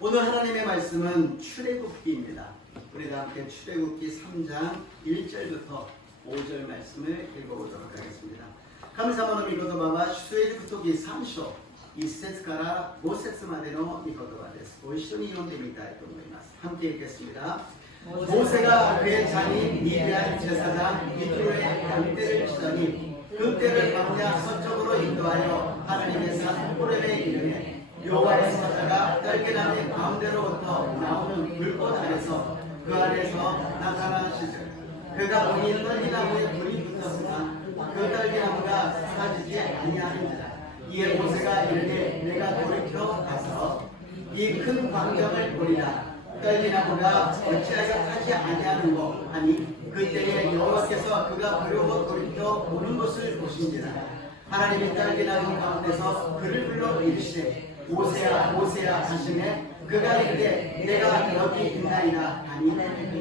오늘 하나님의 말씀은 출애굽기입니다. 우리 다 함께 출애굽기 3장 1절부터 5절 말씀을 읽어보도록 하겠습니다. 神様の御言葉は出エジプト記3章1節から5節までの御言葉です。ご一緒に読んでみたいと思います。함께 읽겠습니다. 모세가 그의 장인 미디안 제사장 이드로의 양떼를 치더니 그 떼를 광야 서쪽으로 인도하여 하나님의 산 호렙에 이르매 여호와의 사자가 딸기나무 가운데로부터 나오는 불꽃 아래서 그 안에서 나타나시되 그가 보니 딸기나무에 불이 붙었으나 그 딸기나무가 사라지지 아니하는지라. 이에 모세가 이르되 내가 돌이켜 가서 이 큰 광경을 보리라. 딸기나무가 어찌하여 타지 아니하는고 하니 그때에 여호와께서 그가 보려고 돌이켜 오는 것을 보신지라. 하나님이 딸기나무 가운데서 그를 불러 이르시되 모세야 모세야 하시매 그가 이르되 내가 여기 있나이다 하니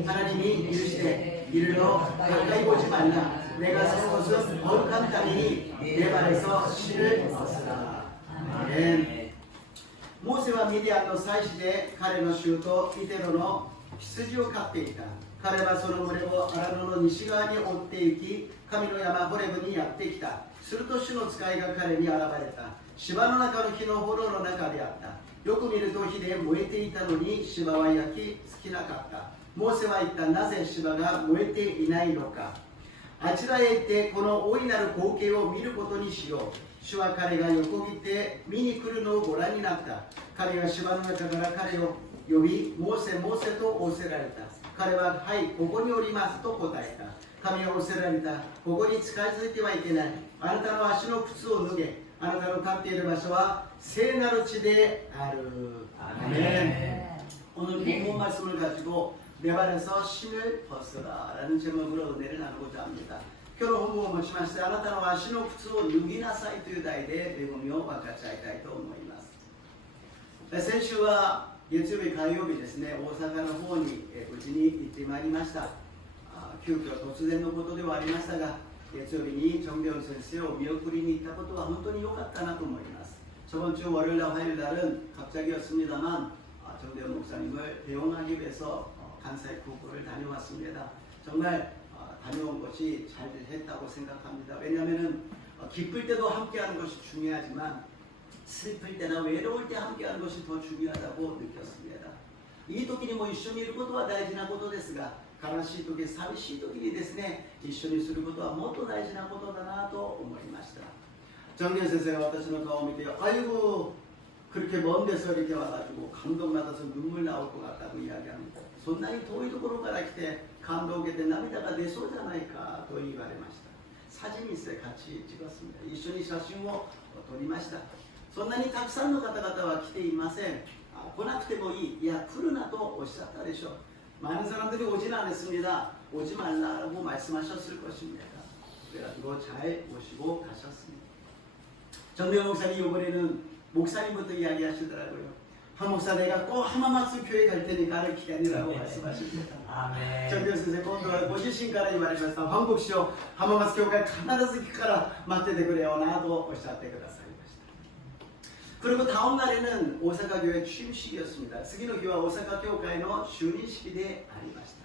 하나님이 이르시되 이르러 가까이 보지 말라. 내가 선 것은 거룩한 땅이니 내 발에서 실을 벗으라. 아멘. モーセはミディアンの祭司で彼の衆とイテロの羊を飼っていた。彼はその群れを荒野の西側に追って行き、神の山ホレブにやってきた。すると主の使いが彼に現れた。芝の中の火の炎の中であった。よく見ると火で燃えていたのに芝は焼き尽きなかった。モーセは言った。なぜ芝が燃えていないのか。あちらへ行ってこの大いなる光景を見ることにしよう。主は彼が横切って見に来るのをご覧になった。彼が芝の中から彼を呼び、モーセ、モーセと仰せられた。彼は、はい、ここにおりますと答えた。神は仰せられた。ここに近づいてはいけない。あなたの足の靴を脱げ。あなたの立っている場所は聖なる地である。아멘. 오늘 본문 말씀을 가지고 내 발에서 신을 벗으라 라는 제목으로 은혜를 나누고자 합니다. 今日の本文をもちましてあなたの足の靴を脱ぎなさいという題で恵みを分かち合いたいと思います。先週は月曜日火曜日ですね、大阪の方に無事に行ってまいりました。急遽突然のことではありましたが、月曜日に정대원先生を見送りに行ったことは本当に良かったなと思います。저번 주 월요일날 화요일날은 갑자기였습니다만 정대원 목사님을 배웅하기 위해서 간사이 국구를 다녀왔습니다. 정말 다녀온 것이 잘 했다고 생각합니다. 왜냐하면 기쁠 때도 함께하는 것이 중요하지만 슬플 때나 외로울 때 함께하는 것이 더 중요하다고 느꼈습니다. いい時にも一緒にいることは大事なことですが、悲しい時、寂しい時にですね、一緒にすることはもっと大事なことだなと思いました。정대원先生が私の顔を見て、아이고 그렇게 먼 데서 이렇게 와가지고 감동받아서 눈물 나올 것 같다고 이야기합니다. そんなに遠いところから来て感動を受けて涙が出そうじゃないかと言われました。사진이있어요같이찍었습니다。一緒に写真を撮りました。そんなにたくさんの方々は来ていません。来なくてもいい。いや、来るなとおっしゃったでしょう。많은 사람들이 오진 않았습니다. 오지 말라고 말씀하셨을 것입니다. 그래가지고 잘 모시고 가셨습니다. 정대원 목사님 이번에는 목사님부터 이야기하시더라고요. 한 목사 내가 꼭 하마마스 교회 갈 테니까 하는 기간이라고 말씀하십니다. 아멘. 정대원 선생今度はご自身から言われました。한국師匠浜松教会必ず行くから待っててくれよなとおっしゃってくださいました。 그리고 다음 날에는 오사카 교회 취임식이었습니다. 次の日は 오사카 교회의 就任式でありました。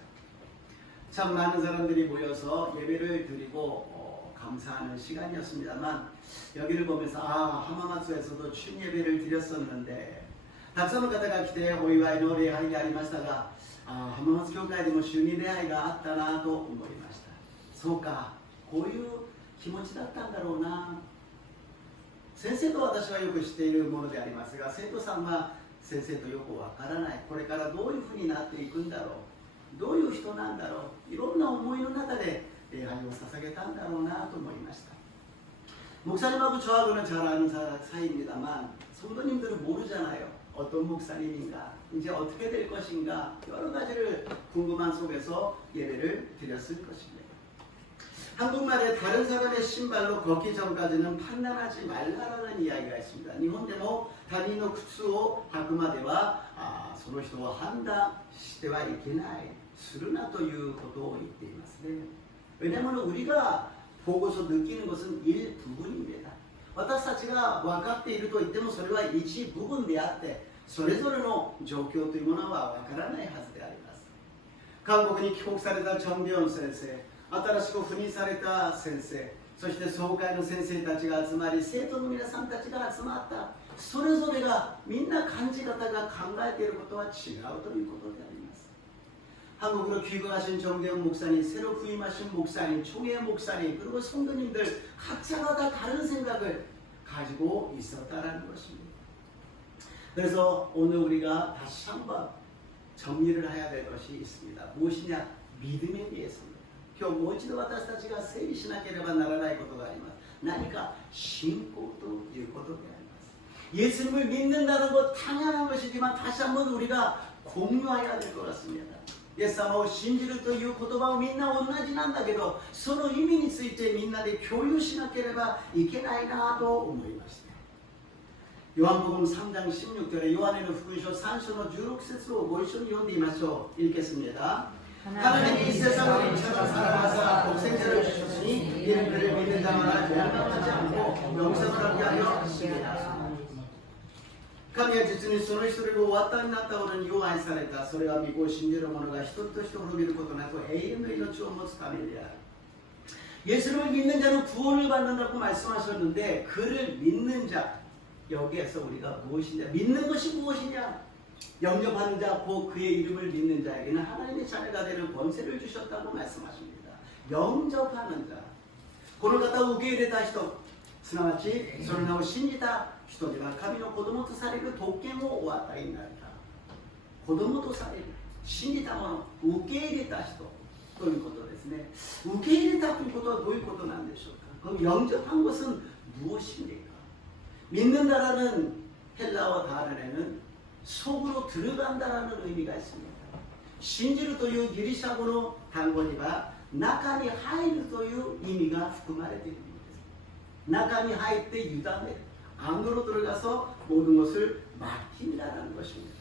참 많은 사람들이 모여서 예배를 드리고 감사하는 시간이었습니다만 여기를 보면서 하마마스에서도 취임 예배를 드렸었는데 たくさんの方が来てお祝いの礼拝がありましたが、浜松教会でも就任礼拝があったなと思いました。そうか、こういう気持ちだったんだろうな。先生と私はよく知っているものでありますが、生徒さんは先生とよくわからない。これからどういうふうになっていくんだろう。どういう人なんだろう。いろんな思いの中で礼拝を捧げたんだろうなと思いました。 목사님하고 저하고는 잘 아는 사이입니다만 성도님들은 모르잖아요. 어떤 목사님인가, 이제 어떻게 될 것인가 여러 가지를 궁금한 속에서 예배를 드렸을 것입니다. 한국말에 다른 사람의 신발로 걷기 전까지는 판단하지 말라라는 이야기가 있습니다. 일본에도他人の靴を履くまではその人を判断してはいけない、するなということを言っていますね。왜냐하면 우리가 보고서 느끼는 것은 일부분입니다. 私たちが分かっていると言ってもそれは一部分であってそれぞれの状況というものは分からないはずであります。韓国に帰国されたチョン・ビョン先生、新しく赴任された先生、そして総会の先生たちが集まり生徒の皆さんたちが集まった、それぞれがみんな感じ方が考えていることは違うということであります。한국으로 귀국하신 정대훈 목사님, 새로 부임하신 목사님, 총회 목사님, 그리고 성도님들 각자가 다 다른 생각을 가지고 있었다라는 것입니다. 그래서 오늘 우리가 다시 한번 정리를 해야 될 것이 있습니다. 무엇이냐? 믿음에 대해서입니다. 今日もう一度私たちが整理しなければならないことがあります。何か信仰ということであります。 예수님을 믿는다는 것 당연한 것이지만 다시 한번 우리가 공유해야 될 것 같습니다. イエス様を信じるという言葉はみんな同じなんだけど、その意味についてみんなで共有しなければいけないなと思いました。 요한복음 3장 16절에 요한의福音書 3장 16절을 ご一緒に読んでみましょう。 읽겠습니다. 하나님이 이 세상을 이처럼 사랑하사 독생자를 주셨으니 이는 그를 믿는 자마다 멸망하지 않고 영생을 얻게 하려 하십니다. 神は実にその一人が終わったになった頃によう愛された。それは御子を信じる者が一人として滅びることなく永遠の命を持つためである。 예수를 믿는 자는 구원을 받는다고 말씀하셨는데 그를 믿는 자, 여기에서 우리가 무엇이냐, 믿는 것이 무엇이냐, 영접하는 자, 곧 그의 이름을 믿는 자에게는 하나님의 자녀가 되는 권세를 주셨다고 말씀하십니다. 영접하는 자, この方を受け入れた人、すなわちその名を信じた人には神の子供とされる特権をお与えになった。子供とされる、信じた者、受け入れた人ということですね。受け入れたということはどういうことなんでしょうか。 그럼 영접한 것은 무엇입니까? 믿는다라는 헬라어 단어에는 속으로 들어간다라는 의미가 있습니다. 신지루という 기리샤어로 단어가 中に入るという意味が含まれているんです。中に入って委ねる、 안으로 들어가서 모든 것을 맡긴다는 것입니다.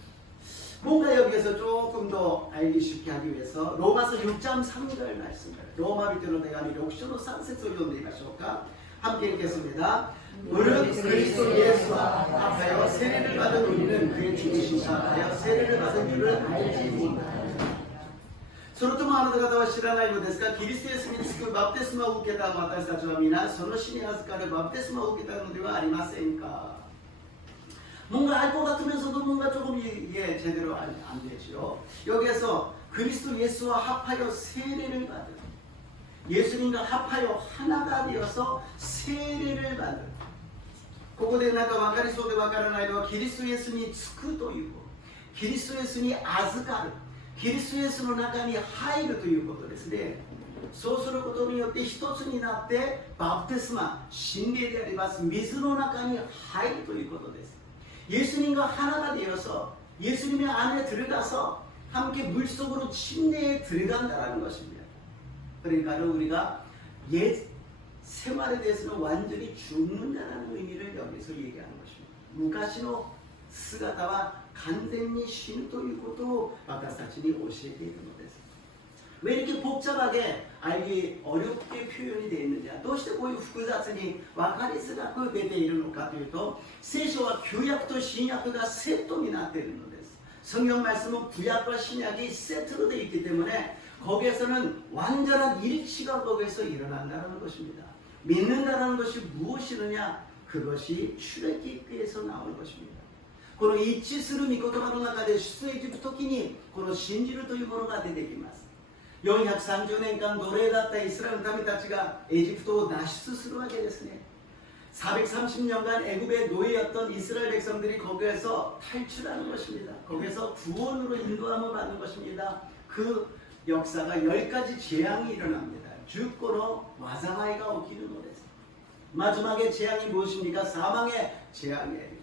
뭔가 여기에서 조금 더 알기 쉽게 하기 위해서 로마서 6장 3절 말씀을 로마 비트로 대가리 6장 3節を読んでみましょうか。 함께 읽겠습니다. 우리는 그리스도 예수와 합하여 세례를 받은 우리는 그의 죽으심과 합하여 세례를 받은 줄을 알지 못하노라. それともあなた方は知らないのですか。キリストイエスにつくバプテスマを受けた私たちは皆その死に預かるバプテスマを受けたのではありませんか。 뭔가 알 것 같으면서도 뭔가 조금 이게 제대로 안 되죠. 여기에서 그리스도 예수와 합하여 세례를 받은, 예수님과 합하여 하나가 되어서 세례를 받은, ここでなんか分かりそうで分からないのはキリストイエスにつくということ、キリストイエスに預かる、キリストイエスの中に入るということですね。そうすることによって一つになってバプテスマ、洗礼であります水の中に入るということです。 예수님과 하나가 되어서 예수님의 안에 들어가서 함께 물속으로 침례에 들어간다는 것입니다. 그러니까 우리가 옛 생활에 대해서는 완전히 죽는다는 의미를 여기서 얘기하는 것입니다. 昔の姿は完全に死ぬということを私たちに教えているのです。 왜 이렇게 복잡하게 알기 어렵게 표현이 되어 있느냐, どうしてこういう複雑に分かりづらく出ているのかというと、聖書は旧約と新約がセットになっているのです。 성경 말씀은 구약과 신약이 세트로 되어 있기 때문에 거기에서는 완전한 일치가 거기에서 일어난다는 것입니다. 믿는다는 것이 무엇이느냐, 그것이 출애굽기에서 나오는 것입니다. この一致する御言葉の中で出エジプト記にこの信じるというものが出てきます。 430年間奴隷だったイスラエルの民たちがエジプトを脱出するわけですね。 430년간 애굽의 노예였던 이스라엘 백성들이 거기에서 탈출하는 것입니다. 거기에서 구원으로 인도함을 받는 것입니다. 그 역사가 10가지 재앙이 일어납니다. 죽고로 와사바이가 오기는 노래죠. 마지막에 재앙이 무엇입니까? 사망의 재앙이에요.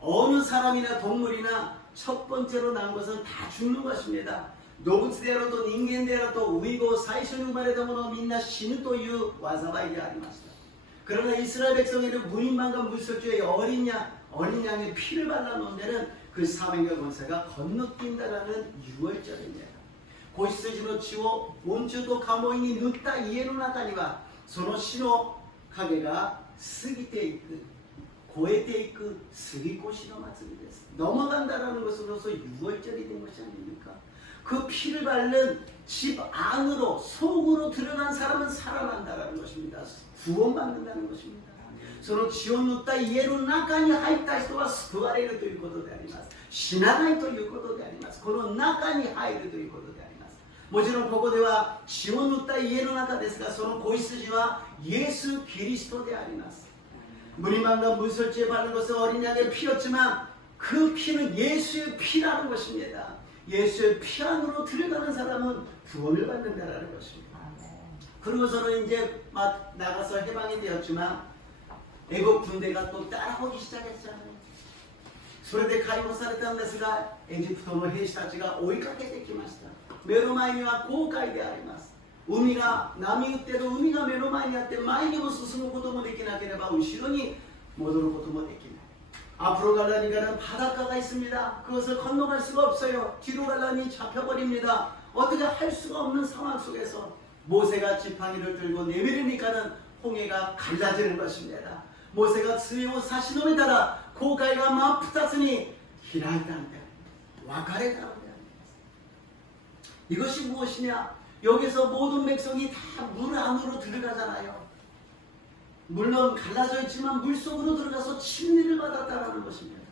어느 사람이나 동물이나 첫 번째로 난 것은 다 죽는 것입니다. 動物であろうと人間であろうと海後最初に生まれたものはみんな死ぬという災いでありました。 그러나 이스라엘 백성에는 무인만과 물소주의 어린 양의 피를 발라놓은 데는 그 사명의 권세가 건너뛴다라는 유월절입니다. 子羊の血を盆中とカモイに塗った家の中にはその死の影が過ぎていく 고에테이크 스리코시노 마츠리です. 넘어간다라는 것으로서 6월절이 된 것이 아닙니까? 그 피를 바른 집 안으로 속으로 들어간 사람은 살아난다라는 것입니다. 구원받는다는 것입니다. その血を塗った家の中に入った人は救われるということであります。死なないということであります。この中に入るということであります。もちろんここでは血を塗った家の中ですが、その子羊はイエス・キリストであります。 무리만과 무설지에 바른 것은 어린 양의 피였지만 그 피는 예수의 피라는 것입니다. 예수의 피 안으로 들어가는 사람은 구원을 받는다라는 것입니다. 그러고서는 이제 막 나가서 해방이 되었지만 애국 군대가 또 따라오기 시작했잖아요. それで解放されたんですが、エジプトの兵士たちが追いかけてきました。目の前には紅海であります。海が波打ってる海が目の前にあって前にも進むこともできなければ後ろに戻ることもできない。 앞으로 가려니까는 바닷가가 있습니다. 그것을 건너갈 수가 없어요. 뒤로 가려니 잡혀버립니다. 어떻게 할 수가 없는 상황 속에서 모세가 지팡이를 들고 내밀으니까는 홍해가 갈라지는 것입니다. 모세가 스리오 사시노에 따라 고가이가 막 붙었으니 히라이다는데 와카레다는데 이것이 무엇이냐? 여기서 모든 백성이 다 물 안으로 들어가잖아요. 물론 갈라져 있지만 물속으로 들어가서 침례를 받았다라는 것입니다.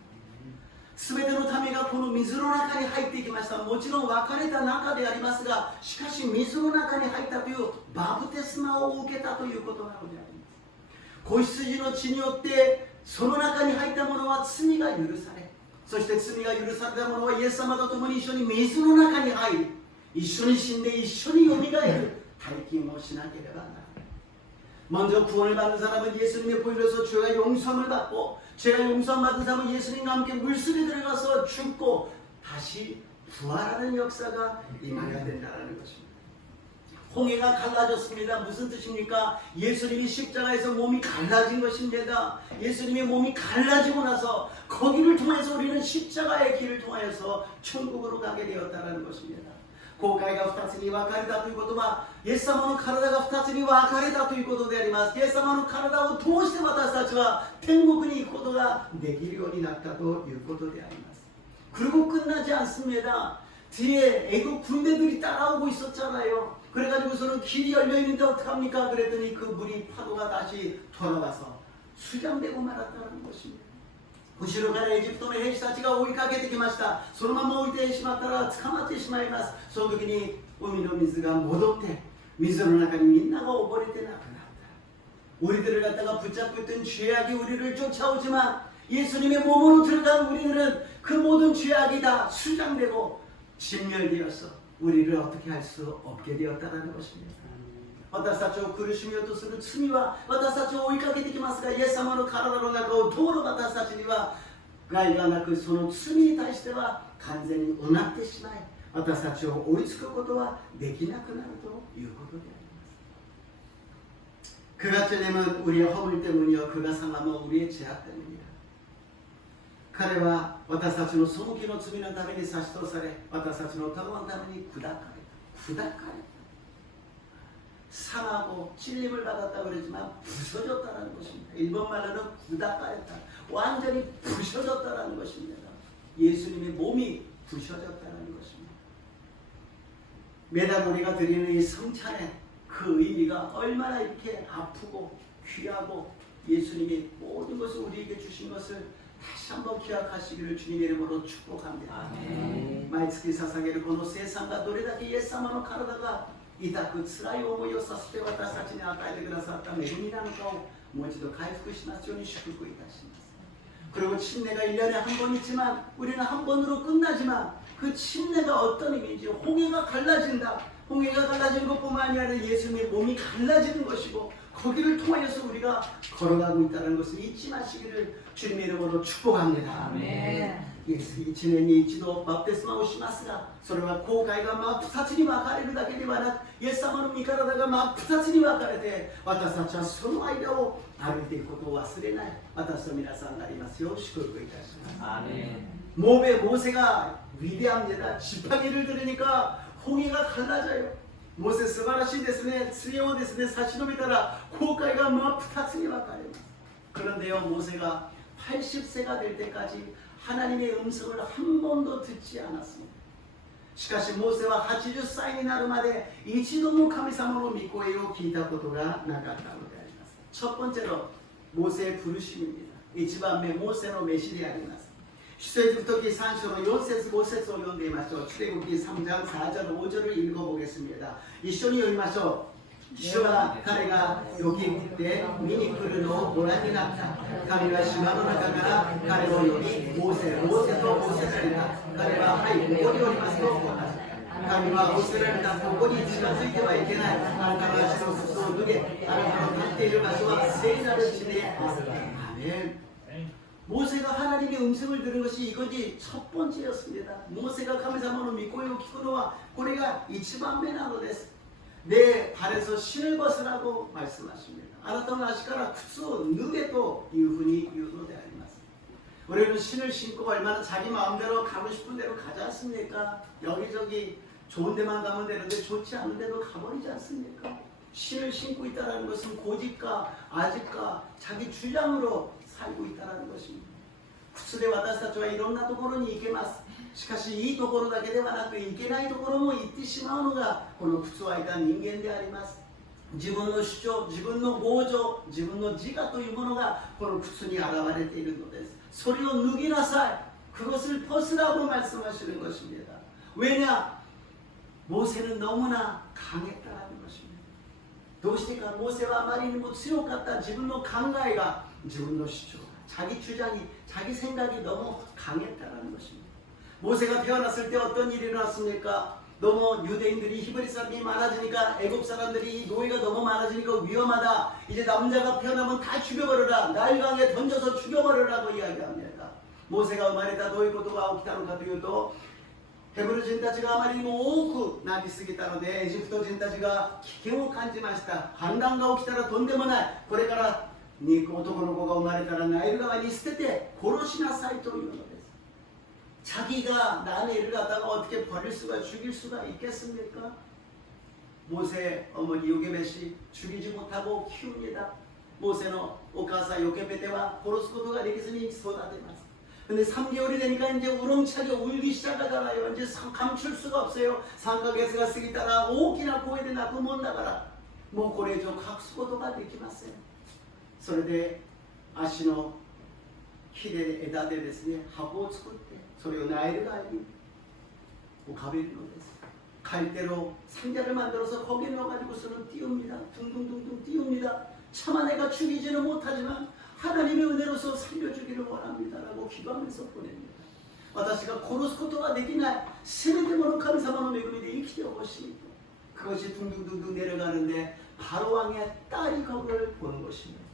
全ての民がこの水の中に入っていきました。もちろん分かれた中でありますが、しかし水の中に入ったというバプテスマを受けたということなのであります。子羊の血によってその中に入った者は罪が許され、そして罪が許された者はイエス様と共に一緒に水の中に入り、一緒に死んで一緒によみがえる体験をしなければならない。 먼저 구원을 받는 사람은 예수님의 보혈로서 죄가 용서함을 받고 죄가 용서함 받은 사람은 예수님과 함께 물속에 들어가서 죽고 다시 부활하는 역사가 임하게 된다는 것입니다. 홍해가 갈라졌습니다. 무슨 뜻입니까? 예수님이 십자가에서 몸이 갈라진 것입니다. 예수님의 몸이 갈라지고 나서 거기를 통해서 우리는 십자가의 길을 통하여서 천국으로 가게 되었다는 것입니다. 後悔が2つに分かれたということは、イエス様の体が2つに分かれたということであります。イエス様の体を通して私たちは天国に行くことができるようになったということであります。 그리고 끝나지 않습니다. 뒤에 애국 군대들이 따라오고 있었잖아요. 그래가지고서는 길이 열려있는데 어떡합니까? 그랬더니 그 물이 파도가 다시 돌아와서 수장되고 말았다는 것입니다. 後ろからエジプトの兵士たちが追いかけてきました。そのまま置いてしまったら捕まってしまいます。その時に海の水が戻って水の中にみんなが溺れてなくなった。 우리들을 갖다가 붙잡고 있던 죄악이 우리를 쫓아오지만 예수님의 몸으로 들어간 우리들은 그 모든 죄악이 다 수장되고 진멸되어서 우리를 어떻게 할 수 없게 되었다는 것입니다. 私たちを苦しみようとする罪は私たちを追いかけてきますが、イエス様の体の中を通る私たちには害がなく、その罪に対しては完全にうなってしまい、私たちを追いつくことはできなくなるということであります。 그가 찔림은 우리의 허물 때문이요 그가 상함은 우리의 죄악 때문이라. 彼は私たちの背きの罪のために差し通され、私たちの咎のために砕かれた。砕かれた。 상하고 찔림을 받았다 그러지만 부서졌다는 것입니다. 일본 말로는 구닥가렸다. 완전히 부셔졌다는 것입니다. 예수님의 몸이 부셔졌다는 것입니다. 매달 우리가 드리는 이 성찬의 그 의미가 얼마나 이렇게 아프고 귀하고 예수님이 모든 것을 우리에게 주신 것을 다시 한번 기억하시기를 주님의 이름으로 축복합니다.毎月捧げるこの聖餐がどれだけイエス様の体が 痛く辛い思いをさせて私たちに与えてくださった恵みなのかをもう一度回復しますように祝福いたします。 그리고 침례가 1년에 한 번 있지만 우리는 한 번으로 끝나지만 그 침례가 어떤 의미인지 홍해가 갈라진다. 홍해가 갈라지는 것뿐만 아니라 예수님의 몸이 갈라지는 것이고 거기를 통하여서 우리가 걸어가고 있다는 것을 잊지 마시기를 주님의 이름으로 축복합니다. 아멘. 1年に一度バプテスマをしますが、それは後悔が真っ二つに分かれるだけではなく、イエス様の御体が真っ二つに分かれて、私たちはその間を歩いていくことを忘れない、私と皆さんになりますよう祝福いたします。몸에 모세가 위대합니다. 지팡이를 들으니까 홍해가 갈라져요. 모세 素晴らしいですね。杖をですね差し伸べたら後悔が真っ二つに分かれます。 그런데요 모세가 80세가 될 때까지 하나님의 음성을 한 번도 듣지 않았습니다. しかしモーセは80歳になるまで一度も神様の御声を聞いたことがなかったのであります。 첫 번째로 모세의 부르심입니다. 一番目、モーセの召しであります。 출애굽기 3章の 4節 5節を読んでみましょう。 출애굽기 3장 4절 5절을 읽어보겠습니다. 一緒に読みましょう。 主は彼がよき来て見に来るのをご覧になった。神は島の中から彼を呼び、モーセと仰せされた。彼は、はい、ここにおりますと答えた。神は仰せられたここに近づいてはいけない。あなたの足の靴を脱げ。あなたの立っている場所は聖なる地である。アメン。 모세가 하나님의 음성을 들은 것이 이것이 첫 번째였습니다. 모세가 하나님의 미코요 키코노와 고래가 이치반메나노 데스. 내 발에서 신을 벗으라고 말씀하십니다. 아나타는 아시카라 쿠스오 누게도 유훈이 유노데 아리마스. 우리는 신을 신고 얼마나 자기 마음대로 가고 싶은 대로 가지 않습니까? 여기저기 좋은 데만 가면 되는데 좋지 않은 데도 가버리지 않습니까? 신을 신고 있다는 것은 고집과 아집과 자기 주장으로 살고 있다는 것입니다. 靴で私たちはいろんなところに行けます。しかしいいところだけではなく行けないところも行ってしまうのがこの靴を履いた人間であります。自分の主張、自分の強情、自分の自我というものがこの靴に現れているのです。それを脱ぎなさい。 그것을 벗으라고 말씀하시는 것입니다. 왜냐? 모세는 너무나 강했다는 것입니다. どうしてか 모세와 あまりにも強かった自分の考えが自分の主張 자기 주장이 자기 생각이 너무 강했다는 것입니다. 모세가 태어났을 때 어떤 일이 일어났습니까? 너무 유대인들이 히브리 사람이 많아지니까 애굽 사람들이 노예가 너무 많아지니까 위험하다. 이제 남자가 태어나면 다 죽여버려라. 나일강에 던져서 죽여버려라고 이야기합니다. 모세가生まれたどういうことが起きたのかというとヘブル人たちがあまりにも多くなりすぎたのでエジプト人たちが危険を感じました。反乱が起きたらとんでもない。これから男の子が生まれたらナイル川に捨てて殺しなさいというのです。 자기가 낳은 애를 갖다가 어떻게 버릴 수가 죽일 수가 있겠습니까? 모세 어머니 요게벳이 죽이지 못하고 키웁니다. 모세는 오카사 요게벳과 고로스코토가 되겠으니 소다되ます. 근데 3개월이 되니까 이제 우렁차게 울기 시작하잖아요. 이제 감출 수가 없어요. 상가게스가 쓰기 따라 오기나 고에데 나고 못 나가라. 뭐 고래죠. 각수고도가 되기마세요. それで足の木で枝でですね箱を作ってそれをナイル川に浮かべるのです。 갈대로 상자를 만들어서 거기에 넣어가지고서는 띄웁니다. 둥둥둥둥 띄웁니다. 차마 내가 죽이지는 못하지만 하나님의 은혜로서 살려주기를 원합니다라고 기도하면서 보냅니다. 私が殺すことができない。せめてもの神様の恵みで生きてほしいと。 그것이 둥둥둥둥 내려가는데 바로 왕의 딸이 그걸 보는 것입니다.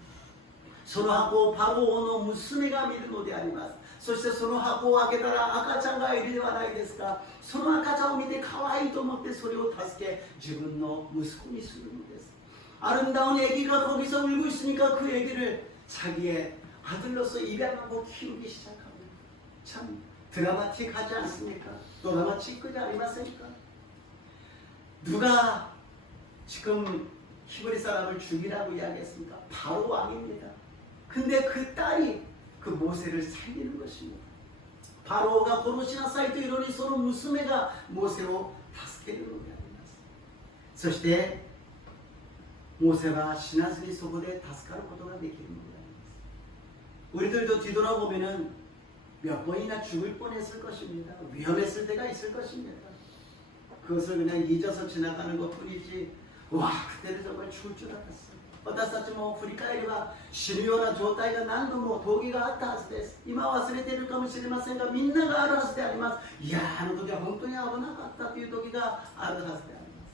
その箱をパロ王の娘が見るのであります。そしてその箱を開けたら赤ちゃんがいるではないですか。その赤ちゃんを見て可愛いと思ってそれを助け自分の息子にするのです。 아름다운 아기가 거기서 울고 있으니까 그 아기를 자기의 아들로서 입양하고 키우기 시작합니다. 참 드라마틱하지 않습니까? 드라마틱하지 않습니까? 누가 지금 히브리 사람을 죽이라고 이야기했습니까? 바로 왕입니다. 근데 그 딸이 그 모세를 살리는 것입니다. 바로가 고로시나 사이토 이러니 서로娘が 모세로 助けるのであります。そしてモセは死なずにそこで助かることができるのであります。 우리들도 뒤돌아보면은 몇 번이나 죽을 뻔했을 것입니다. 위험했을 때가 있을 것입니다. 그것을 그냥 잊어서 지나가는 것뿐이지 와 그때는 정말 죽을 줄 알았어. 私たちも振り返れば死ぬような状態が何度も峠があったはずです。今忘れているかもしれませんがみんながあるはずであります。いやあの時は本当に危なかったという時があるはずでありま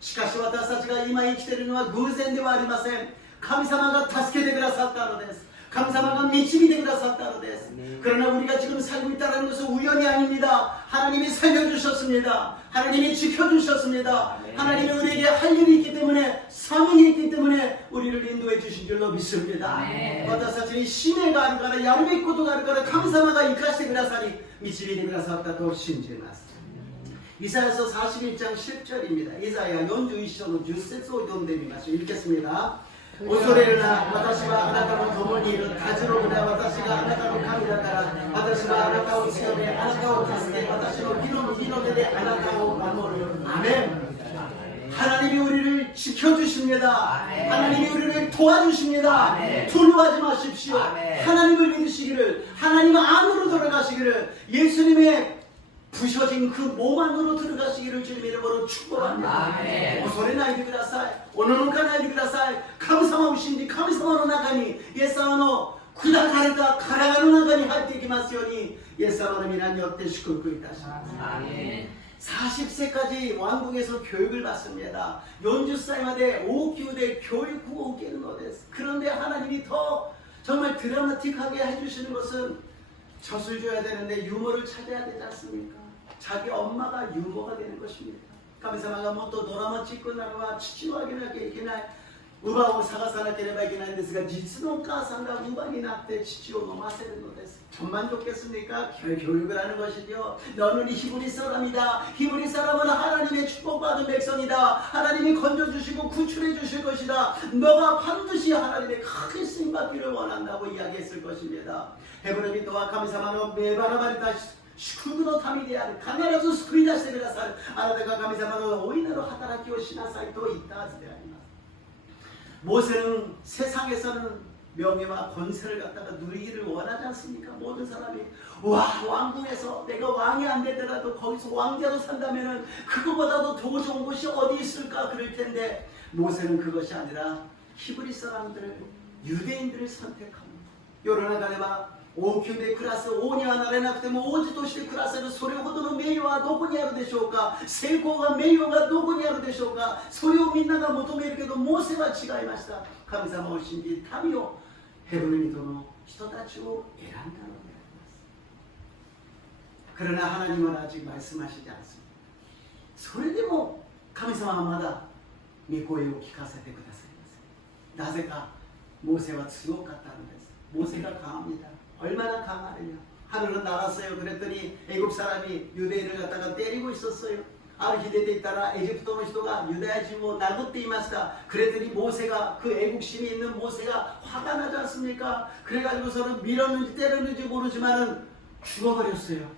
す。しかし私たちが今生きているのは偶然ではありません。神様が助けてくださったのです。 神様が導いてくださったのです。 그러나 우리가 지금 살고 있다는 것은 우연이 아닙니다. 하나님이 살려주셨습니다. 하나님이 지켜주셨습니다. 하나님이 우리에게 할 일이 있기 때문에 사명이 있기 때문에 우리를 인도해 주신 줄로 믿습니다. 私たちに使命があるからやるべきことがあるから神様が生かしてくださり導いてくださったと信じます。 이사야서 41장 10절입니다. 이사야 41장 10節を読んでみましょう. 읽겠습니다. 恐れるな、私はあなたの共にいる。たじろぐな、私があなたの神だから。私はあなたを強め、あなたを助け、私の義の右の手であなたを守る。アメン. 하나님이 우리를 지켜주십니다. 하나님이 우리를 도와주십니다. 두려워하지 마십시오. 하나님을 믿으시기를, 하나님 안으로 들어가시기를, 예수님의 부셔진 그 몸 안으로 들어가시기를 주님 이름으로 축복합니다. 오소리 나이드 그다사이, 오노노카 나이드 그다사이, 감사마 우신디, 감사마노 나가니, 예사마노 구다 가르다 가라가노 나가니 할때 기마스요니, 예사마노 미난 역대 시kur고 있다십니다. 40세까지 왕궁에서 교육을 받습니다. 40살まで 오교대 교육을受けるのです. 그런데 하나님이 더 정말 드라마틱하게 해주시는 것은 젖을 줘야 되는데 유머를 찾아야 되지 않습니까? 자기 엄마가 유머가 되는 것입니다. 神様がもっとドラマチックなのは父をあげなきゃいけない。乳母を探さなければいけないんですが、実のお母さんが乳母になって父を飲ませるのです. 정말 좋겠습니까? 교육을 하는 것이죠. 너는 히브리 사람이다. 히브리 사람은 하나님의 축복받은 백성이다. 하나님이 건져주시고 구출해 주실 것이다. 너가 반드시 하나님의 크게 쓰임받기를 원한다고 이야기했을 것입니다. 헤브르미 또한 감사마노 메바라바리다祝福の民である。必ず救い出してくださる。あなたが神様の大いなる働きをしなさいと言ったはずであります。 모세는 세상에서는 명예와 권세를 갖다가 누리기를 원하지 않습니까? 모든 사람이 와 왕궁에서 내가 왕이 안 되더라도 거기서 왕자로 산다면은 그거보다도 더 좋은 곳이 어디 있을까 그럴 텐데 모세는 그것이 아니라 히브리 사람들 유대인들을 선택합니다. 요런아가레바 王宮で暮らす王にはなれなくても王子として暮らせるそれほどの名誉はどこにあるでしょうか。成功が名誉がどこにあるでしょうか。それをみんなが求めるけどモーセは違いました。神様を信じ民をヘブル人の人たちを選んだのであります。 그러나 하나님은 아직 말씀하시지 않습니다. それでも神様はまだ御声を聞かせてくださいません。なぜかモーセは強かったのです。モーセが강합니다. 얼마나 강하느냐. 하늘은 날았어요. 그랬더니 애굽 사람이 유대인을 갖다가 때리고 있었어요. 아르 히데테 따라 에집토의人が 유다야지 뭐 나그때 이마스다. 그랬더니 모세가 그 애국심이 있는 모세가 화가 나지 않습니까? 그래가지고서는 밀었는지 때렸는지 모르지만은 죽어버렸어요.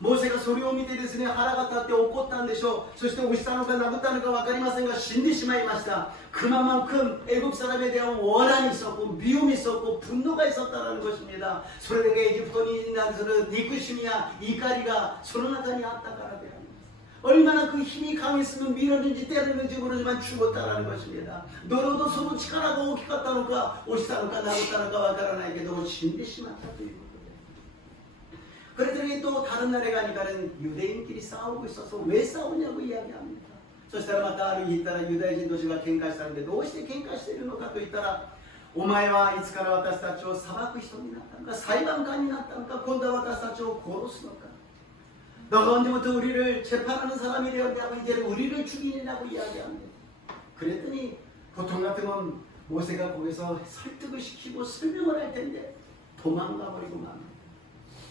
모세가 소리を見てですね腹が立って怒ったんでしょう。そして押したのか殴ったのか分かりませんが死んでしまいました。 그만큼 애굽 사람에 대한 원한이 있었고 미움이 있었고 분노가 있었다는 것입니다. 소래되게 에집토인들은 니쿠심이야 이까리가 소로나타니 아따까라 되랍니다. 얼마나 그 힘이 강했으면 밀었는지 때렸는지 모르지만 죽었다는 것입니다. 너로도 서로 치카라가 오키갔다는가 오시다는가 나갔다는가 와가라나에게도 신대심하다. 그랬더니 또 다른 나라에 가니까는 유대인끼리 싸우고 있어서 왜 싸우냐고 이야기합니다. そしたらまたある日言ったらユダヤ人同士が喧嘩したんでどうして喧嘩しているのかと言ったらお前はいつから私たちを裁く人になったのか裁判官になったのか今度は私たちを殺すのか 너가 언제부터 우리를 재판하는 사람이 되었냐고 이제는 우리를 죽이느냐고 이야기합니다. 그랬더니 보통 같으면 모세가 거기서 설득을 시키고 설명을 할 텐데 도망가 버리고 맙니다.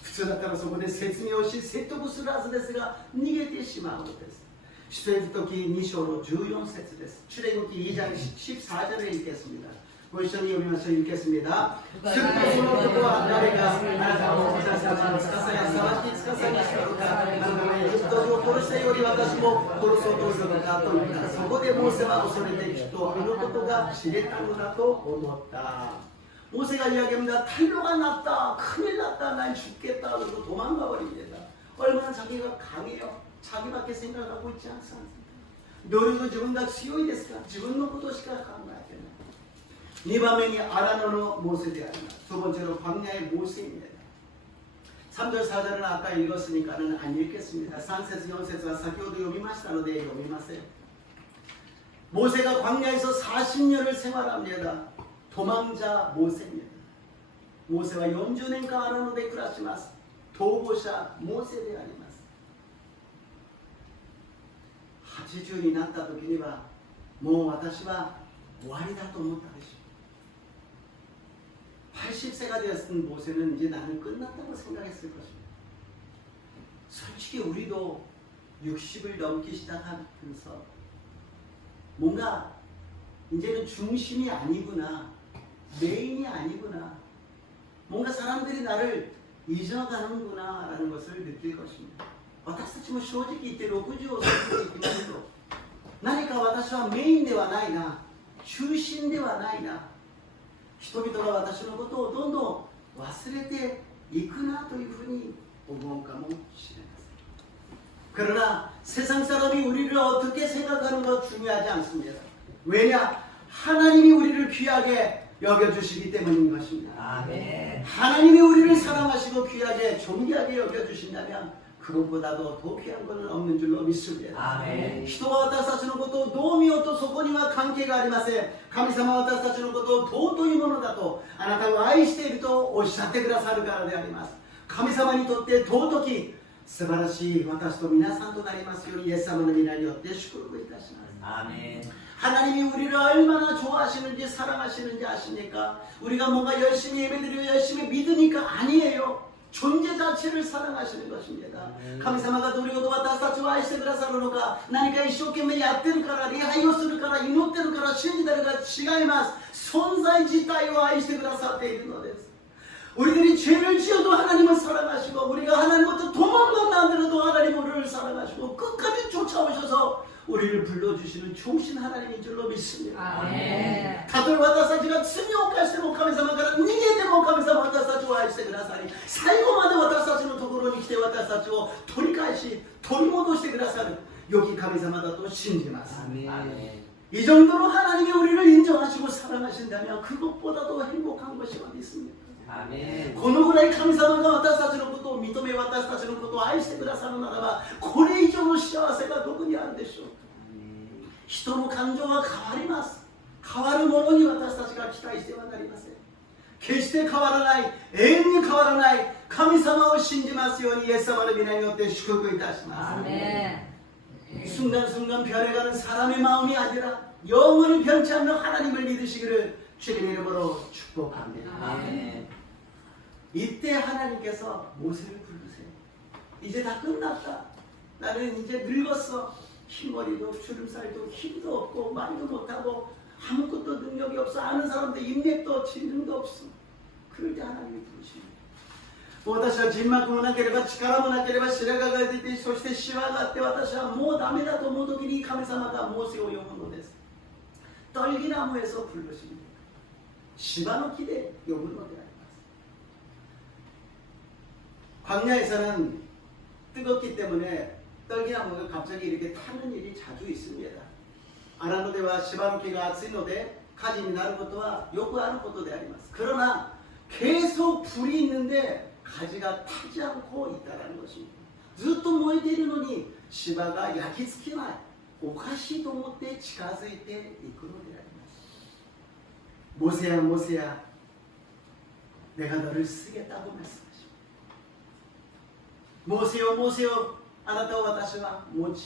普通だったらそこで説明をし説得するはずですが逃げてしまうのです。 출애굽기 2장 14절です. 출애굽기 2장 14절을 읽겠습니다. 고시전이 오면서 읽겠습니다. 스르토스노토와 나레가 아나타노 사사사노 사사야 사바키 스카사니 스카루카 아나타노 에집토조 코르세 요리 와타시모 코르소토스노다と言った。そこでモーセは恐れてきっとあのことが知れたのだと思った。 모세가 이야기합니다. 탈로가 났다. 큰일 났다. 난 죽겠다. 그러고 도망가 버립니다. 얼마나 자기가 강해요. 자기밖에 생각하고 있지 않습니다. 노력도 지금다 수요이 됐을까? 지금のことしか考えてない。 2番目に 아라노노 모세であります. 두 번째로 광야의 모세입니다. 3절 4절은 아까 읽었으니까는 안 읽겠습니다. 3節 4節は先ほど読みましたので読みません. 모세가 광야에서 40년을 생활합니다. 도망자 모세입니다. 모세와 40年間 アラノで暮らします。逃亡者モーセであります。 80になった時にはもう私は終わりだと思ったでしょう。 80세가 되었던 모세는 이제 나는 끝났다고 생각했을 것입니다. 솔직히 우리도 60을 넘기 시작하면서 뭔가 이제는 중심이 아니구나. 메인이 아니구나. 뭔가 사람들이 나를 잊어가는구나 라는 것을 느낄 것입니다. 私たちも正直言って60を過ぎていきますと、何か私はメインではないな、中心ではないな、人々が私のことをどんどん忘れていくなというふうに思うかもしれません。 그러나 세상 사람이 우리를 어떻게 생각하는 것 중요하지 않습니다. 왜냐? 하나님이 우리를 귀하게 여겨주시기 때문인 것입니다. 아멘. 하나님이 우리를 사랑하시고 귀하게 존귀하게 여겨주신다면 그것보다도 더 귀한 것은 없는 줄로 믿습니다. 아멘. 人が私たちのことをどう見ようとそこには関係がありません。神様は私たちのことを尊いものだとあなたを愛しているとおっしゃってくださるからであります。神様にとって尊き素晴らしい私と皆さんとなりますようにイエス様の皆によって祝福いたします。 아멘. 하나님이 우리를 얼마나 좋아하시는지 사랑하시는지 아십니까? 우리가 뭔가 열심히 예배드리고 열심히 믿으니까 아니에요. 존재 자체를 사랑하시는 것입니다. 神様がどれほど私たちを愛してくださるのか、何か一生懸命やってるから、礼拝をするから、祈ってるから、信じてるから違います。存在自体を愛してくださっているのです。 우리들이 죄를 지어도 하나님을 사랑하시고 우리가 하나님부터 도망가 나더라도 하나님 우리를 사랑하시고 끝까지 쫓아오셔서 우리를 불러주시는 좋으신 하나님인 줄로 믿습니다. 아멘. たとえ私たちが罪を犯しても神様から逃げても神様は私たちを愛してくださり最後まで私たちのところに来て私たちを取り返し取り戻してくださる良き神様だと信じます。 아멘. 이 정도로 하나님이 우리를 인정하시고 사랑하신다면 그것보다도 행복한 것이 어디 있습니까? 아멘. このぐらい神様が私たちのことを認め私たちのことを愛してくださるならばこれ以上の幸せがどこにあるでしょうか。人の感情は変わります。変わるものに私たちが期待してはなりません。決して変わらない永遠に変わらない神様を信じますようにイエス様の皆によって祝福いたします。 아멘. 순간순간 변해가는 사람의 마음이 아니라 영원히 변치 않는 하나님을 믿으시기를 주님의 이름으로 축복합니다. 아멘. 이때 하나님께서 모세를 부르세요. 이제 다 끝났다. 나는 이제 늙었어. 흰머리도 주름살도 힘도 없고 말도 못하고 아무것도 능력이 없어. 아는 사람도 인맥도 진능도 없어. 그럴 때 하나님이 부르십니다. 私は人脈もなければ力もなければ白髪が出てそしてシワがあって私はもうダメだと思う時に神様がモーセを呼ぶのです。 떨기나무에서 부르십니다. 시바노키에呼ぶのであります。 광야에서는 뜨겁기 때문에 떨기나무가 갑자기 이렇게 타는 일이 자주 있습니다. 아라노데와 시바노키가 暑いので火事になることはよくあることであります。 그러나 계속 불이 있는데 가지가 타지 않고 있다는 것입니다. ずっと燃えているのに芝が焼き付けない。おかしいと思って近づいていくのであります。 모세야 모세야 내가 너를 쓰겠다고 말씀하십니다. 모세요 모세요 あなたを私は用いる。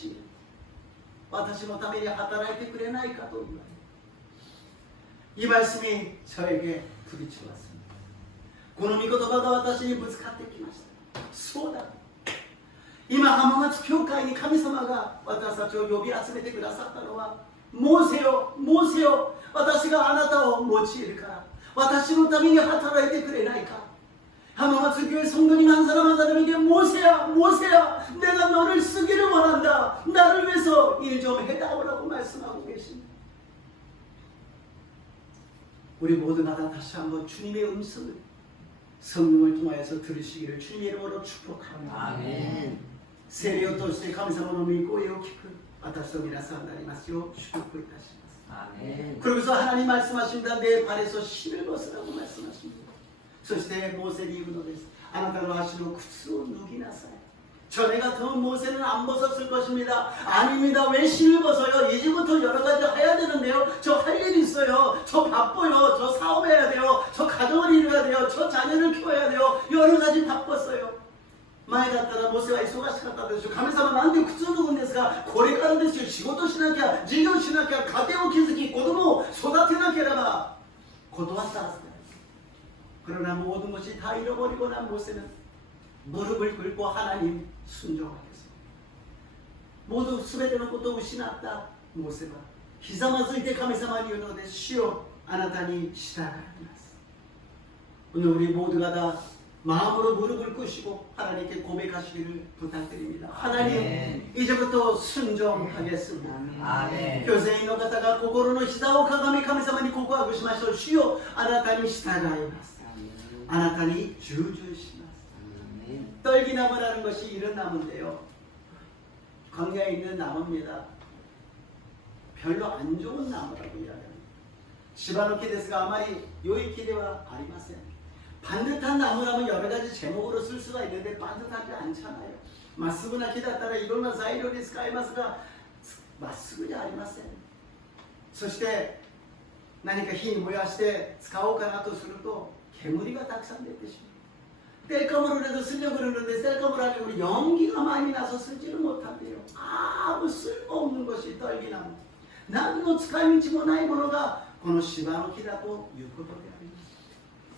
私のために働いてくれないかと言われる。이 말씀이 저에게 부딪혀왔습니다. この御言葉が私にぶつかってきました。そうだ。今浜松教会に神様が私たちを呼び集めてくださったのはモーセよモーセよ私があなたを用いるから私のために働いてくれないか。 浜松교회 성도님 한 사람 한 사람에게 모세야 모세야 내가 너를 쓰기를 원한다. 나를 위해서 일 좀 해다오라고 말씀하고 계십니다. 우리 모두마다 다시 한번 주님의 음성을 성령을 통하여서 들으시기를 주님의 이름으로 축복합니다. 아멘. 聖霊を通して神様の御声を聞く私と皆さんになりますよう祝福いたします。 아멘. 그러면서 하나님 말씀하십니다. 내 발에서 신을 벗으라고 말씀하십니다. そしてモーセに言うのです。あなたの足の靴を脱ぎなさい。 전에 같으면 모세는 안 벗었을 것입니다. 아닙니다. 왜 신을 벗어요? 이제부터 여러 가지 해야 되는데요. 저 할 일이 있어요. 저 바빠요. 저 사업해야 돼요. 저 가정을 이루어야 돼요. 저 자녀를 키워야 돼요. 여러 가지 바빴어요. 前だったらモセは忙しかったでしょう。神様なんで靴を脱ぐんですか。これからですよ。仕事しなきゃ、事業しなきゃ、家庭を築き、子供を育てなければ断ったはずです。 그러나 모든 것이 다 잃어버리고 난 모세는 무릎을 꿇고 하나님 순종하겠습니다. 모두 수배되는 것도失った 모세가 ひざまずいて神様に言うのです。主よ、あなたに従います。 오늘 우리 모두가 다 마음으로 무릎을 꿇으시고 하나님께 고백하시기를 부탁드립니다. 하나님, 이제부터 순종하겠습니다. 아멘. 今日全員の方が心の膝をかがみ神様に告白しましょう。主よ、あなたに従います。あなたに従順します。 떨기나무라는 것이 이런 나무인데요. 광야에 있는 나무입니다. 별로 안 좋은 나무라고 이야기합니다. 시바노키 데스가 아마리 요이키데와 아리마센. 반듯한 나무라면 여러 가지 제목으로 쓸 수가 있는데 반듯하지 않잖아요. 마스구나 기다따라 이로나 자이로 데스가 아리마스가 마스구지 아리마센. そして何か火に燃やして使おうかなとすると煙がたくさん出てしまう。 뗄감으로 해도 쓰려고 그러는데 뗄감으로 하려고 연기가 많이 나서 쓰지를 못한대요. 아무 쓸모없는 것이 떨기나무. 何の使い道もないものがこの芝の木だということであります。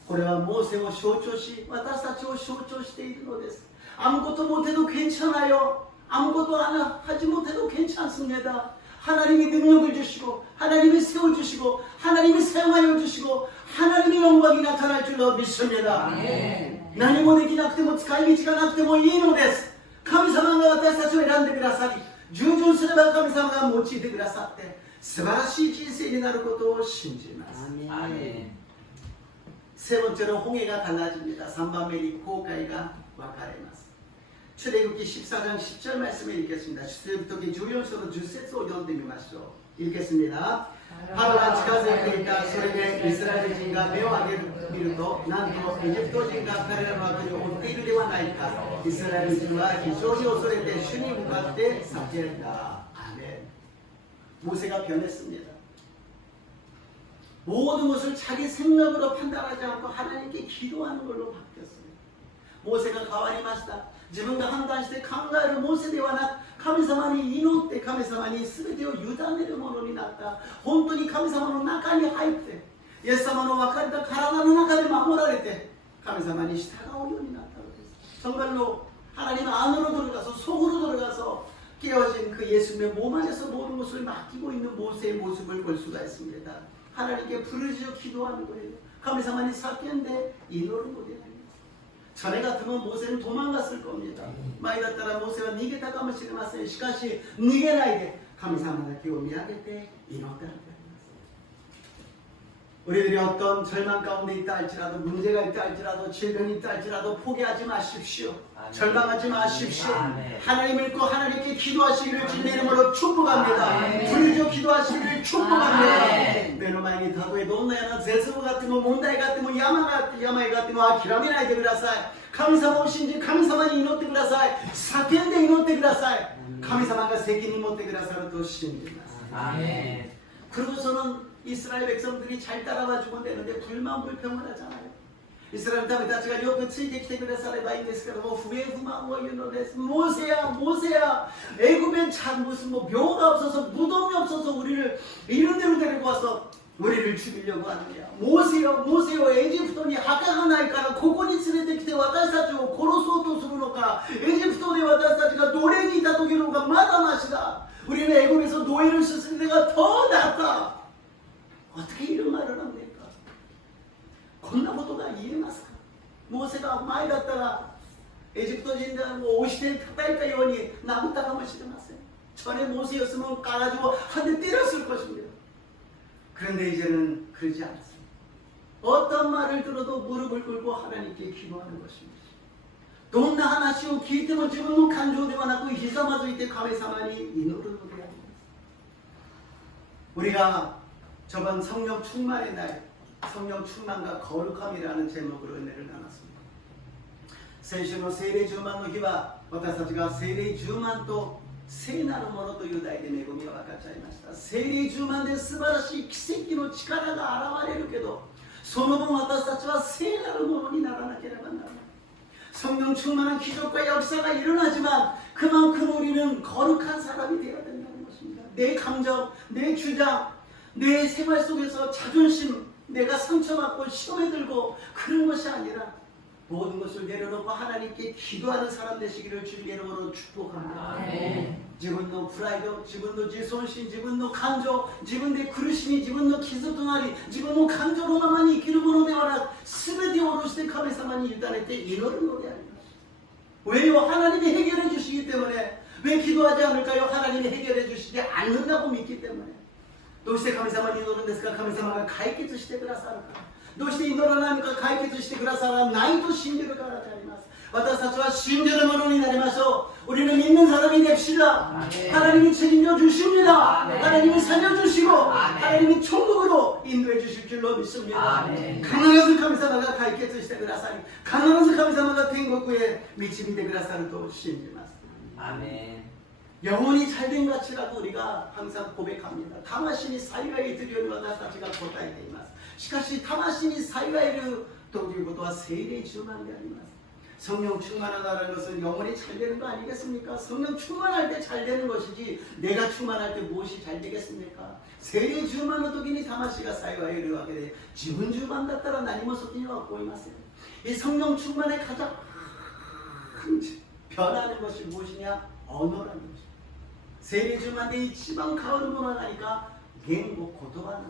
これはモーセを象徴し、私たちを象徴しているのです。 아무것도 못해도 괜찮아요. 아무것도 하지 못해도 괜찮습니다. 하나님이 능력을 주시고 하나님이 세워주시고 하나님이 사용하여 주시고 하나님의 영광이 나타날 줄로 믿습니다. 아멘. 何もできなくても使い道がなくてもいいのです。神様が私たちを選んでくださり、従順すれば神様が用いてくださって素晴らしい人生になることを信じます。 아멘. 세 번째로 홍해가 갈라집니다. 3番目に紅海が分かれます。 출애굽기 14장 10절 말씀을 읽겠습니다. 출애굽기 14장 10節を読んでみましょう。 읽겠습니다. 바로가近づいていた それでイスラエル人が目を上げる見るとなんとエジプト人が彼らの後に追っているではないか。イスラエル人は非常に恐れて主に向かって叫んだ。 아멘. 모세가 변했습니다. 모든 것을 자기 생각으로 판단하지 않고 하나님께 기도하는 걸로 바뀌었어요. 모세가変わりました。自分が判断して考えるモーセではなく神様に祈って神様に全てを委ねるものになった。本当に神様の中に入ってイエス様の分かれた体の中で守られて神様に従うようになったのです。 정말로 하나님 안으로 들어가서 속으로 들어가서 깨어진 그 예수님의 몸 안에서 모든 것을 맡기고 있는 모세의 모습을 볼 수가 있습니다. 하나님께 부르짖어 기도하는 거예요. 神様に叫んで祈るのであります。 전에 같으면 모세는 도망갔을 겁니다. 많이だったら 모세가 逃げたかもしれません。しかし逃げないで神様だけを見上げて祈ったのであります。 우리들이 어떤 절망 가운데 있다 할지라도 문제가 있다 할지라도 질병이 있다 할지라도 포기하지 마십시오. 아멘. 절망하지 마십시오. 아멘. 하나님을 믿고 하나님께 기도하시기를 주님의 이름으로 축복합니다. 부르짖어 기도하시기를 축복합니다.目の前にたとえどんなような絶望があっても問題があっても病があっても諦めないでください。神様を信じ神様に祈ってください。叫んで祈ってください。神様が責任を持ってくださると信じます。 아멘. 그러고서는 이스라엘 백성들이 잘 따라와주면 되는데 불만불평을 하잖아요. 이스라엘ためたちがよくついてきてくださればいいんですけども不平不満を言うのです。 모세야 애굽에 참 무슨 뭐 묘가 없어서 무덤이 없어서 우리를 이런 데로 데리고 와서 우리를 죽이려고 하느냐. 모세요 에집토니 하가가ないからここに連れてきて私たちを殺そうとするのか。エジプトで私たちが奴隷にいた時の方がまだましだ。 우리는 애굽에서 노예를 썼을 때가 더 낫다. 어떻게 이런 말을 합니까? こんなことが言えますか? 모세가 많이 갔다가 에집트人を押して叩いたように殴ったかもしれません. 전에 모세였으면 까가지고 한 대 때렸을 것입니다. 그런데 이제는 그러지 않습니다. 어떤 말을 들어도 무릎을 꿇고 하나님께 기도하는 것입니다. どんな話を聞いても自分の感情ではなくひざまずいて神様に祈るのであります. 우리가 저번 성령 충만의 날, 성령 충만과 거룩함이라는 제목으로 은혜를 나눴습니다. 先週の聖霊充満の日は私たちが聖霊充満と聖なるものという題で恵みが分かっちゃいました。聖霊充満で素晴らしい奇跡の力が現れるけどその分私たちは聖なるものにならなければならない。 성령 충만한 기적과 역사가 일어나지만 그만큼 우리는 거룩한 사람이 되어야 된다는 것입니다. 내 감정, 내 주장, 내 생활 속에서 자존심, 내가 상처받고 시험에 들고 그런 것이 아니라 모든 것을 내려놓고 하나님께 기도하는 사람 되시기를 주님의 이름으로 축복합니다. 아멘. 自分のプライド、自分の自尊心、自分の感情、自分で苦しみ、自分の傷となり、自分の感情のままに生きるものではなく、全てを下ろして神様に委ねて祈るのであります。 왜요? 하나님이 해결해 주시기 때문에. 왜 기도하지 않을까요? 하나님이 해결해 주시지 않는다고 믿기 때문에. どうして神様に祈るんですか? 神様が解決してくださるから。どうして祈らないのか解決してくださらないと信じるからであります。私たちは信じる者になりましょう。 우리는 믿는 사람이 됩시다. 하나님이 책임져 주십니다. 하나님이 살려주시고 하나님이 천국으로 인도해 주실 줄로 믿습니다. 가난해서 감사마가 가이케트してください. 가난해서 감사마가天国へ導いてくださると信じます. 아멘. 영혼이 잘된 가치라고 우리가 항상 고백합니다.魂幸いというように私たちが答えています。しかし魂に幸いるということは聖霊充満であります。 성령 충만하다는 것은 영혼이 잘 되는 거 아니겠습니까? 성령 충만할 때 잘 되는 것이지 내가 충만할 때 무엇이 잘 되겠습니까? 세례 주만의時に 魂が幸いるわけで 지분 주만だったら何もそこには起こりません. 이 성령 충만의 가장 변하는 것이 무엇이냐? 언어라는 것입니다. 세례 주만의 이치방 가오르 문화 하니까言語 고도하는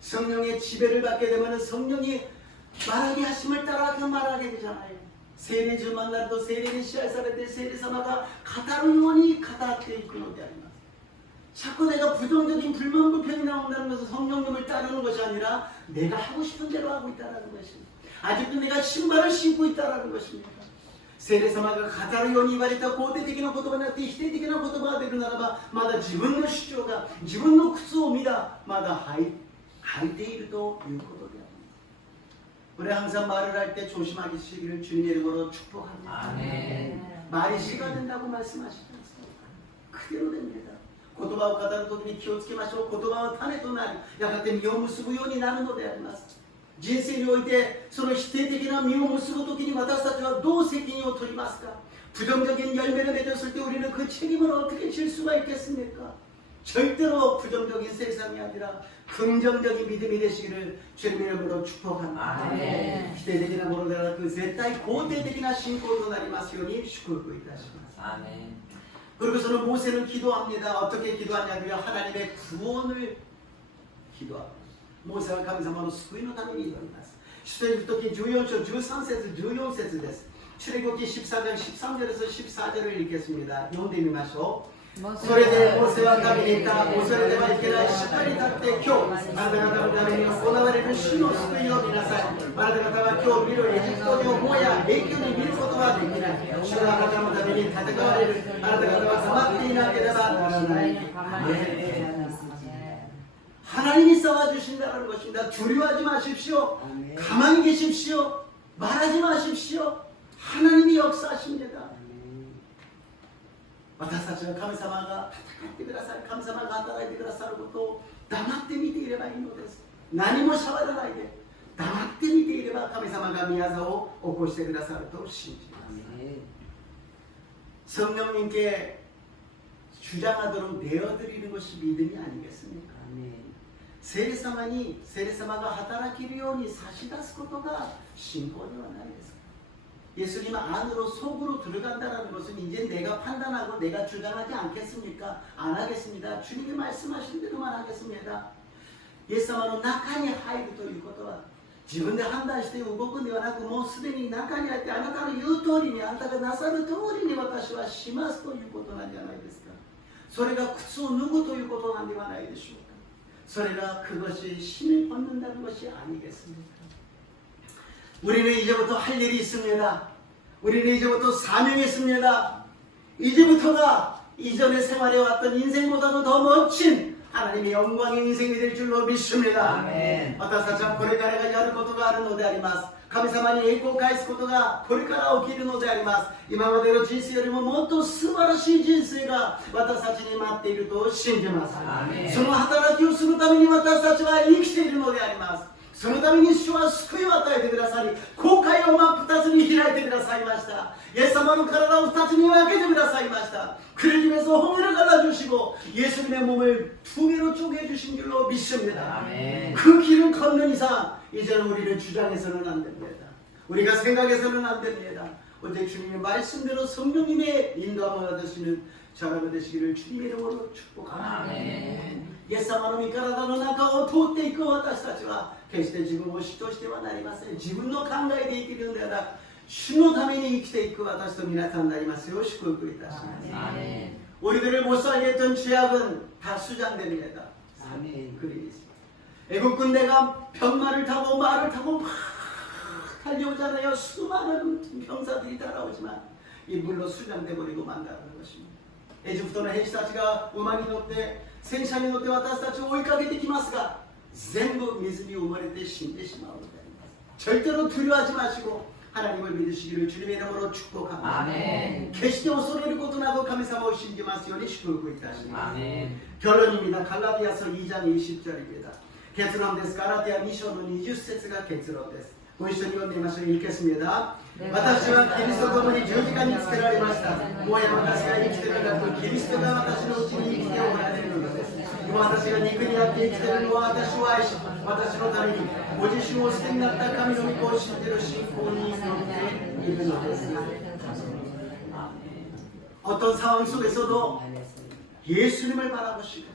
성령의 지배를 받게 되면 성령이 말하게 하심을 따라 그 말하게 되잖아요. 세례 주만 날도 세례를 시작할 때 세례 사마가 가다를 원이 가다게 있는 게 아닙니다. 자꾸 내가 부정적인 불만 불평이 나온다는 것은 성령님을 따르는 것이 아니라 내가 하고 싶은 대로 하고 있다는 것입니다. 아직도 내가 신발을 신고 있다는 것입니다. 세례 사마가 가다를 원이 말했다 고대적인言葉になって否定的な言葉が出るならばまだ自分の主張が自分の靴を見たまだ履いているということであります. 우리 항상 말을 할 때 조심하시기를 주님의 이름으로 축복합니다. 아멘. 말이 씨가 된다고 말씀하시지 않습니까? 그대로 됩니다. 言葉を語るときに気をつけましょう。言葉は種となり、やがて実を結ぶようになるのであります。人生においてその否定的な実を結ぶときに私たちはどう責任を取りますか? 부정적인 열매를 맺었을 때 우리는 그 책임을 어떻게 질 수가 있겠습니까? 절대로 부정적인 세상이 아니라 긍정적인 믿음이 되시기를 주님의 이름으로 축복합니다. 아멘. 否定的なものではなく絶対肯定的な信仰となりますように祝福いたします. 아멘. 그리고서는 모세는 기도합니다. 어떻게 기도하냐고요? 하나님의 구원을 기도합니다. 모세가 감사함으로 수고의ために祈ります. 출애굽기 14章 13節 14節です. 출애굽기 14장 13절에서 14절을 읽겠습니다. 読んでみましょう. それでモーセは神に言った。恐れてはいけない。しっかり立って今日あなた方のために行われる主の救いを見なさい。あなた方は今日見るエジプト領もや永久に見ることはできない。主はあなたのために戦われる。あなた方は黙っていなければならない。 하나님이 싸워주신다는 것입니다. 두려워하지 마십시오. 가만히 계십시오. 말하지 마십시오. 하나님이 역사하십니다. 私たちは神様が戦ってくださる、神様が働いてくださることを黙って見ていればいいのです。何も喋らないで黙って見ていれば神様が宮沢を起こしてくださると信じます。 성령님께 주장하도록 내어드리는 것이 믿음이 아니겠습니까? 세례사마니 세례사마가 働けるように差し出すことが信仰ではないですか? 예수님 안으로 속으로 들어간다는 것은 이제 내가 판단하고 내가 주장하지 않겠습니까? 안 하겠습니다. 주님이 말씀하신 대로만 하겠습니다. 예수님은 中に入るということは自分で判断して動くのではなくもうすでに中に入ってあなたの言う通りにあなたがなさる通りに私はしますということなんじゃないですか。それが靴を脱ぐということなんではないでしょうか。それが그것이 신을 벗는다는 것이 아니겠습니까? 우리는 이제부터 할 일이 있습니다. 우리는 이제부터 사명이 있습니다. 이제부터가 이전에 생활해왔던 인생보다도 더 멋진 하나님의 영광의 인생이 될 줄로 믿습니다. 아멘. 私たちはこれからがやることがあるのであります。神様に栄光を返すことがこれから起きるのであります。今までの人生よりももっと素晴らしい人生が私たちに待っていると信じます。その働きをするために私たちは生きているのであります。そのために主は救いを与えてくださり、航海を真っ二つに開いてくださいました。イエス様の体を二つに分けてくださいました. 그를 입에서 홍해를 갈라주시고 예수님의 몸을 두 개로 쪼개주신 줄로 믿습니다. 아멘. 그 길을 걷는 이상 이제는 우리를 주장해서는 안 됩니다. 우리가 생각해서는 안 됩니다. 오직 주님의 말씀대로 성령님의 인도함을 받으시는 저라가 되시기를 주님의 이름으로 축복합니다. 아멘. イエス様の御体の中を通っていく私たちは決して自分を主としてはなりません。自分の考えで生きるのではなく主のために生きていく私と皆さんになりますよう祝福いたします。 아멘. 우리들을 못 살게 했던 죄악은 다 수장됩니다. 아멘. 그림이 있습니다. 애국 군대가 병마를 타고 말을 타고 막 달려오잖아요. 수많은 병사들이 따라오지만 이 물로 수장돼 버리고 만다는 것입니다. エジプトの兵士たちが馬に乗って戦車に乗って私たちを追いかけてきますが全部水に埋もれて死んでしまうのであります。 절대로 두려워하지 마시고 하나님을 믿으시기를 주님의 이름으로 축복합니다. 아멘. 決して恐れることなく神様を信じますように祝福いたします。 아멘. 결론입니다. 갈라디아서 2장 20절입니다. 결론です. 갈라디아 2章の20節が結論です. ご一緒に読んでみましょう. 읽겠습니다. 私はキリストと共に十字架につけられました。もはや私が生きているのだとキリストが私のうちに生きておられるのです。今私が肉にあって生きているのは私を愛し、私のためにご自身を捨てになった神の御子を信じる信仰によっているのです。 어떤 상황 속에서도 예수님을 바라보시고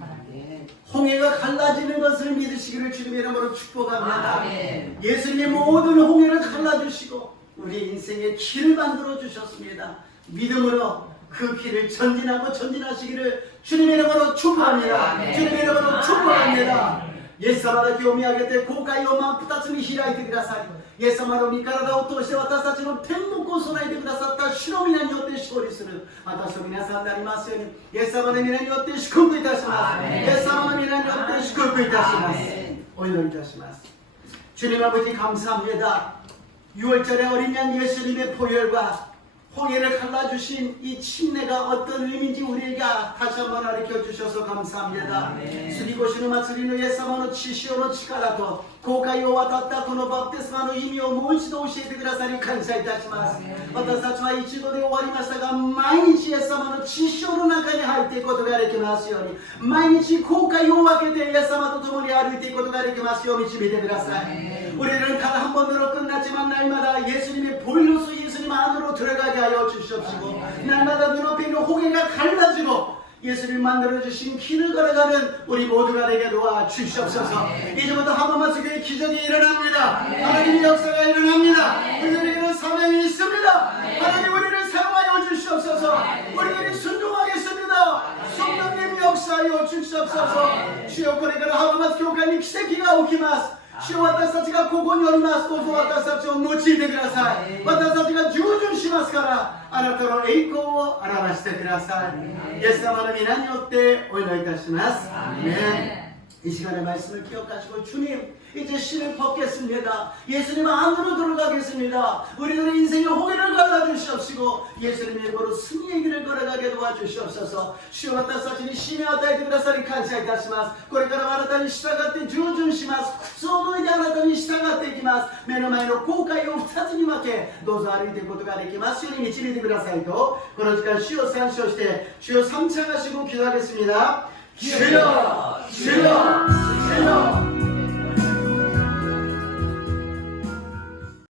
아멘. 홍해가 갈라지는 것을 믿으시기를 주님의 이름으로 축복합니다. 아멘. 예수님의 모든 홍해를 갈라주시고 우리 인생의 길을 만들어 주셨습니다. 믿음으로 그 길을 전진하고 전진하시기를 주님의 이름으로 축복합니다. 아멘. 주님의 이름으로 축복합니다. イエス様だけを見上げて後悔を真っ二つに開いてください。イエス様の御体を通して私たちの天国を備えてくださった主の皆によって勝利する私と皆さんになりますようにイエス様の皆によって祝福いたします。イエス様の皆によって祝福いたします。お祈りいたします。 주님 아버지 감사합니다. 6월절에 어린 양 예수님의 보혈과 홍해를 갈라주신 이 침례가 어떤 의미인지 우리에게 다시 한번 가르쳐 주셔서 감사합니다. 過ぎ越しの祭りのイエス様の血潮の力と航海を渡ったこのバプテスマの意味をもう一度教えてくださり感謝いたします。私たちは一度で終わりましたが毎日イエス様の血潮の中に入っていくことができますように毎日航海を分けてイエス様と共に歩いていくことができますよう導いてください。 우리는 단 한 번으로 끝났지만 날마다 예수님의 보혈로서 예수님 안으로 들어가게 하여 주시옵시고 날마다 눈앞에 있는 홍해가 갈라지고 예수님 만들어주신 길을 걸어가는 우리 모두가 되게 도와주시옵소서. 이제부터 한번마스교회 기적이 일어납니다. 하나님의 역사가 일어납니다. 우리에게는 사명이 있습니다. 하나님 우리를 사용하여 주시옵소서. 우리들이 순종하겠습니다. 성령님 역사하여 주시옵소서. 주여これから浜松教会に奇跡が起きます。 主よ私たちがここにおります。どうぞ私たちを用いてください。私たちが従順しますからあなたの栄光を表してください。イエス様の皆によってお祈りいたします。アーメン。 이 시간의 말씀을 기억하시고 주님 이제 신을 벗겠습니다. 예수님 안으로 들어가겠습니다. 우리들의 인생의 홍해를 갈라주시옵시고 예수님의 이름으로 승리의 길을 걸어가게 도와주시옵소서. 주여私たちに使命を与えてくださり感謝いたします。これからもあなたに従って従順します。靴を脱いであなたに従っていきます。目の前の後悔を2つに分けどうぞ歩いていくことができますように導いてくださいとこの時間主を参照して主を삼창하시고 기도하겠습니다. 주여 주여 주여